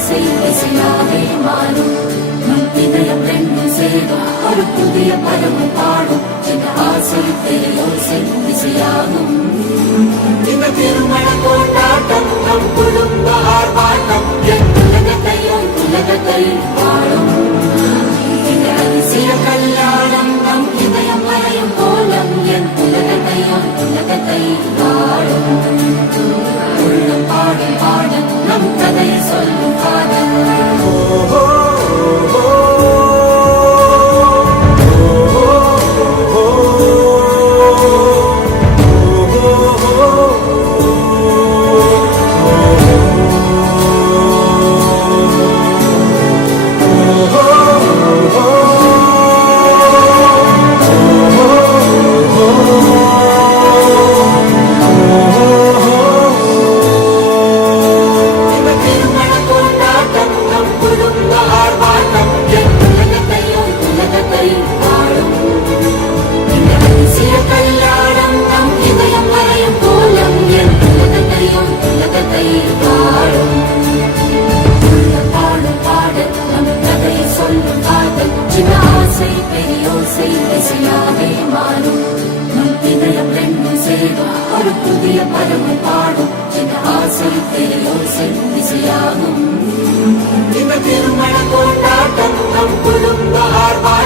ஓசை இசையாவே மாறும். நம் இதயம் ரெண்டும் சேரும் ஒரு புதிய பருவம் பாடும். இந்த ஆசை பேரோசை இசையாகும். இந்த திருமண கொண்டாட்டம் நம் குடும்ப ஆர்ப்பாட்டம். என் உலகத்தை வாழும். இந்த அதிசய கல்யாணம் நம் இதயம் மறையும் கோலம். என் உலகத்தை வாழும். உள்ளம் பாடும் பாடல் நம் கதையை சொல்லும் காதல். ஒரு புதிய பருவம் பாடும். இந்த ஆசை பேரோசை இசையாகும். இந்த திருமண கொண்டாட்டம் நம் குடும்ப ஆர்வம்.